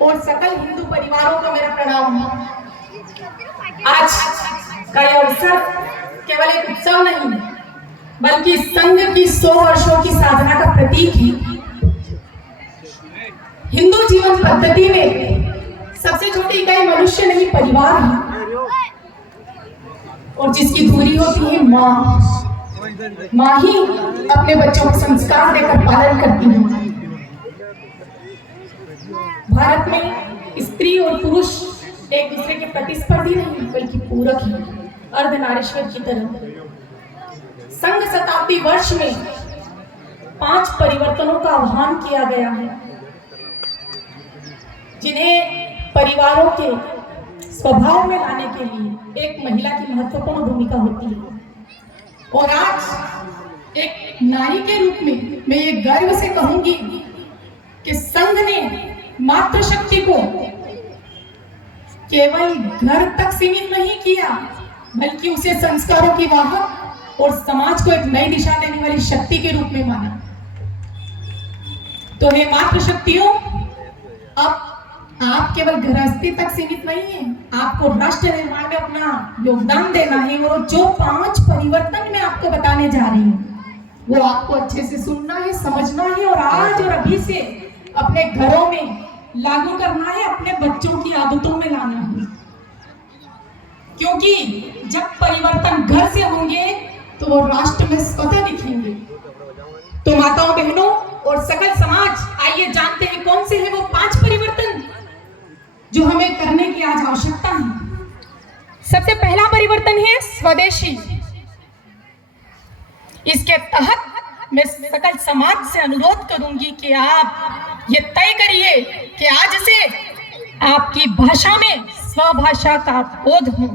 और सकल हिंदू परिवारों को मेरा प्रणाम। आज का यह अवसर केवल एक उत्सव नहीं बल्कि संघ की 100 वर्षों की साधना का प्रतीक है। हिंदू जीवन पद्धति में सबसे छोटी इकाई मनुष्य नहीं परिवार है, और जिसकी धुरी होती है माँ। माँ ही अपने बच्चों को संस्कार देकर पालन करती है। भारत में स्त्री और पुरुष एक दूसरे के प्रतिस्पर्धी नहीं बल्कि पूरक है, अर्धनारीश्वर की तरह। संघ शताब्दी वर्ष में 5 परिवर्तनों का आह्वान किया गया है, जिन्हें परिवारों के स्वभाव में लाने के लिए एक महिला की महत्वपूर्ण भूमिका होती है। और आज एक नारी के रूप में मैं ये गर्व से कहूंगी कि संघ ने मातृशक्ति को केवल घर तक सीमित नहीं किया बल्कि उसे संस्कारों की वाहक और समाज को एक नई दिशा देने वाली शक्ति के रूप में माना। तो हे मातृशक्तियों, अब आप केवल गृहस्थी तक सीमित नहीं है, आपको राष्ट्र निर्माण में अपना योगदान देना है। और जो 5 परिवर्तन मैं आपको बताने जा रही हूँ वो आपको अच्छे से सुनना है, समझना है और आज और अभी से अपने घरों में लागू करना है, अपने बच्चों की आदतों में लाना है। क्योंकि जब परिवर्तन घर से होंगे तो वो राष्ट्र में स्वतः दिखेंगे। तो माताओं, बहनों और सकल समाज, आइए जानते हैं कौन से हैं वो 5 परिवर्तन जो हमें करने की आज आवश्यकता है। सबसे पहला परिवर्तन है स्वदेशी। इसके तहत मैं सकल समाज से अनुरोध करूंगी कि आप ये तय करिए कि आज से आपकी भाषा में स्वभाषा का बोध हो।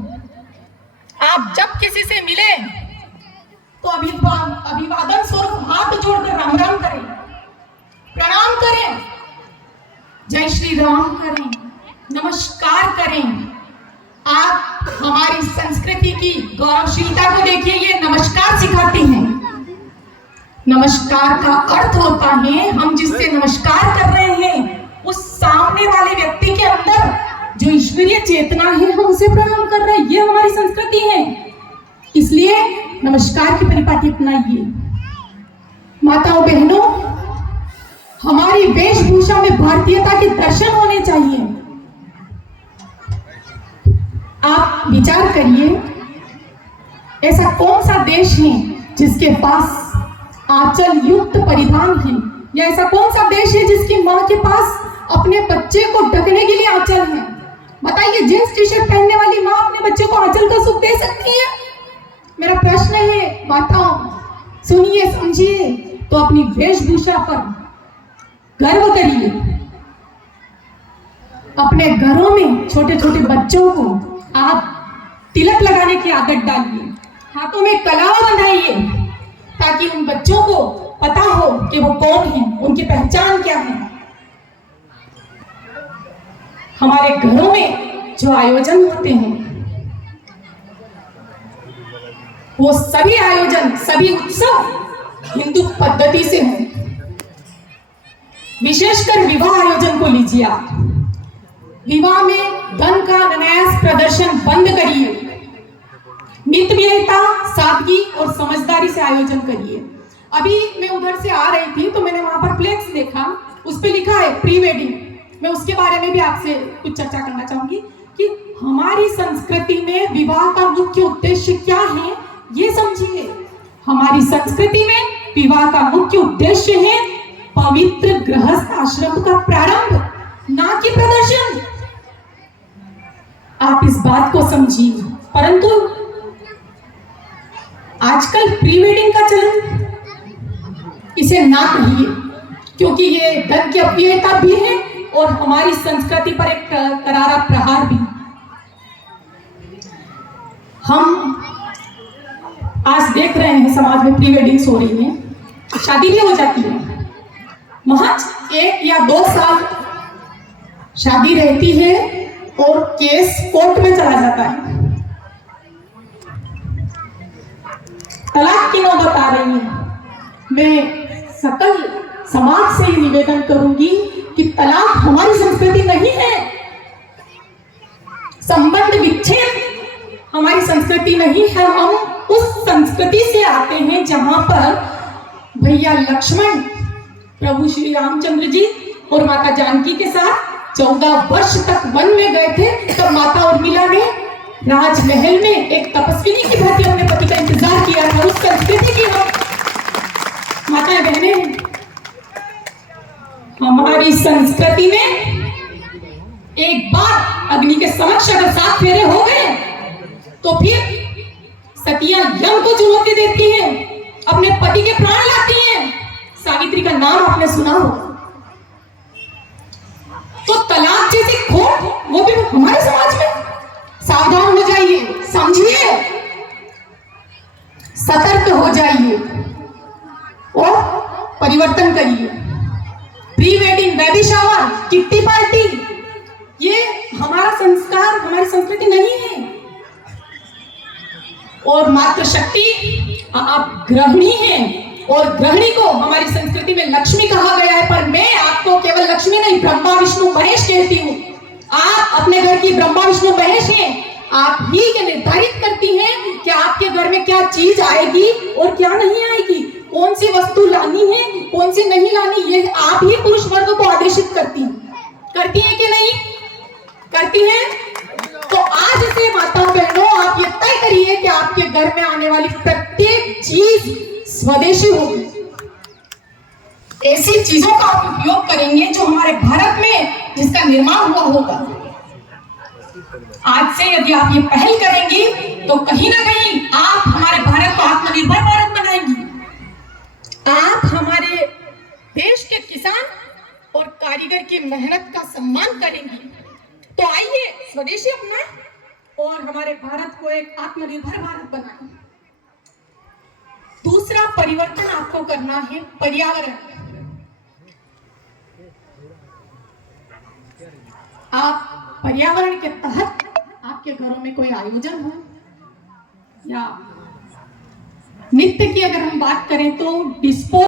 आप जब किसी से मिले तो अभिवादन स्वरूप हाथ जोड़कर राम राम करें, प्रणाम करें, जय श्री राम करें, नमस्कार करें। आप हमारी संस्कृति की गौरवशीलता को देखिए, ये नमस्कार सिखाती हैं। नमस्कार का अर्थ होता है हम जिससे नमस्कार कर रहे हैं उस सामने वाले व्यक्ति के अंदर जो ईश्वरीय चेतना है हम उसे प्रणाम कर रहे हैं। ये हमारी संस्कृति है, इसलिए नमस्कार की परिपाटी अपनाइए। माताओं, बहनों, हमारी वेशभूषा में भारतीयता के दर्शन होने चाहिए। आप विचार करिए, ऐसा कौन सा देश है जिसके पास आंचल युक्त परिधान है, या ऐसा कौन सा देश है जिसकी माँ के पास अपने बच्चे को ढकने के लिए आंचल है? बताइए, जींस टी शर्ट पहनने वाली माँ अपने बच्चे को आंचल का सुख दे सकती है? मेरा प्रश्न है माताओं, सुनिए, समझिए, तो अपनी वेशभूषा पर गर्व करिए। अपने घरों में छोटे छोटे बच्चों को आप तिलक लगाने की आदत डालिए, हाथों में कलावा बनाइए, ताकि उन बच्चों को पता हो कि वो कौन है, उनकी पहचान क्या है। हमारे घरों में जो आयोजन होते हैं वो सभी आयोजन, सभी उत्सव हिंदू पद्धति से हों। विशेषकर विवाह आयोजन को लीजिए आप। विवाह में धन का अनायास प्रदर्शन बंद करिए, मितव्ययिता, सादगी और समझदारी से आयोजन करिए। अभी मैं उधर से आ रही थी तो मैंने वहां पर फ्लेक्स देखा, उस पे लिखा है प्री वेडिंग। मैं उसके बारे में भी आपसे कुछ चर्चा करना चाहूंगी कि हमारी संस्कृति में विवाह का मुख्य उद्देश्य क्या है, ये समझिए। हमारी संस्कृति में विवाह का मुख्य उद्देश्य है पवित्र गृहस्थ आश्रम का प्रारंभ, ना कि प्रदर्शन। आप इस बात को समझिए। परंतु आजकल प्री वेडिंग का चलन, इसे ना कहिए, क्योंकि ये धन की अपव्ययता भी है और हमारी संस्कृति पर एक करारा प्रहार भी। हम आज देख रहे हैं समाज में प्री वेडिंग्स हो रही है, शादी भी हो जाती है, महज 1 या 2 साल शादी रहती है और केस कोर्ट में चला जाता है। तलाक की नौबत आ रही है। मैं सकल समाज से निवेदन करूंगी कि तलाक हमारी संस्कृति नहीं है। संबंध विच्छेद हमारी संस्कृति नहीं है। हम उस संस्कृति से आते हैं जहां पर भैया लक्ष्मण प्रभु श्री रामचंद्र जी और माता जानकी के साथ 14 वर्ष तक वन में गए थे। तब माता उर्मिला ने राजमहल में एक तपस्विनी की भांति अपने पति का इंतजार किया था। उस संस्कृति की हम माता बहनें, हमारी संस्कृति में एक बार अग्नि के समक्ष अगर 7 फेरे हो गए तो फिर सतियां यम को चुनौती देती हैं, अपने पति के प्राण लाती हैं। सावित्री का नाम आपने सुना हो। तो तलाक जैसी खोट वो भी हमारे समाज में। सावधान हो जाइए, समझिए, सतर्क हो जाइए और परिवर्तन करिए। Pre wedding, baby shower, kitty party, ये हमारा संस्कार, हमारी संस्कृति नहीं है। और मातृशक्ति, आप गृहिणी हैं और गृहिणी को हमारी संस्कृति में लक्ष्मी कहा गया है। पर मैं आपको केवल लक्ष्मी नहीं, ब्रह्मा विष्णु महेश कहती हूँ। आप अपने घर की ब्रह्मा विष्णु महेश हैं। आप ही के निर्धारित करती हैं कि आपके घर में क्या चीज आएगी और क्या नहीं आएगी, कौन सी वस्तु लानी है, कौन सी नहीं लानी। ये आप ही पुरुष वर्ग को आदेशित करती हैं कि नहीं करती हैं? तो आज से माता बहनों, आप ये तय करिए कि आपके घर में आने वाली प्रत्येक चीज स्वदेशी होगी। ऐसी चीजों का आप उपयोग करेंगे जो हमारे भारत में जिसका निर्माण हुआ होगा। आज से यदि आप ये पहल करेंगी तो कहीं ना कहीं आप हमारे भारत को आत्मनिर्भर भारत बनाएंगी। आप हमारे देश के किसान और कारीगर की मेहनत का सम्मान करेंगी। तो आइए स्वदेशी अपनाएं और हमारे भारत को एक आत्मनिर्भर भारत बनाएं। दूसरा परिवर्तन आपको करना है पर्यावरण। आप पर्यावरण के तहत आपके घरों में कोई आयोजन हो या नृत्य की अगर हम बात करें तो डिस्पो